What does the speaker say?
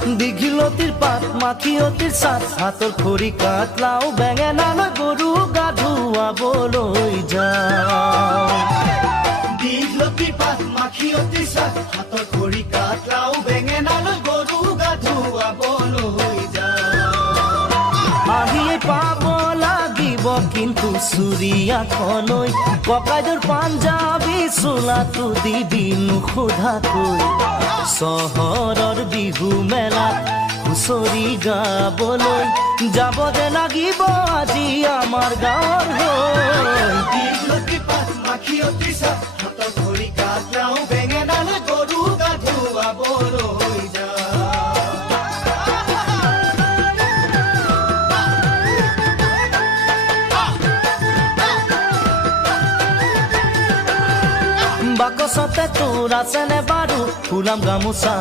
দীঘিলতিৰ পাত মাখিয়তিৰ চাট হাতৰ খৰি কাঠ লাও বেঙেনালৈ গৰু গা ধুৱাবলৈ যাওঁ দীঘিলতিৰ পাত মাখিয়তিৰ চাট হাতৰ খৰি কাঠ লাও বেঙেনালৈ গৰু গা ধুৱাবলৈ যাওঁ আহিয়ে পাব লাগিব কিন্তু চুৰিয়াখনৈ ককাইদেউৰ পাঞ্জাবী চোলাটো দিবি নোসোধাকৈ চহৰৰ বিহু মেলাত হুঁচৰি গাবলৈ যাব যে লাগিব আজি আমাৰ গাঁৱৰ হৈ দীঘলতিৰ পাত মাখিয়তিৰ চাট হাতৰ খৰি কাঠ লাও বেঙেনালৈ গৰু গা ধুৱাবলৈ যাওঁ বাকচতে তোৰ আছেনে বাৰু ফুলাম গামোচা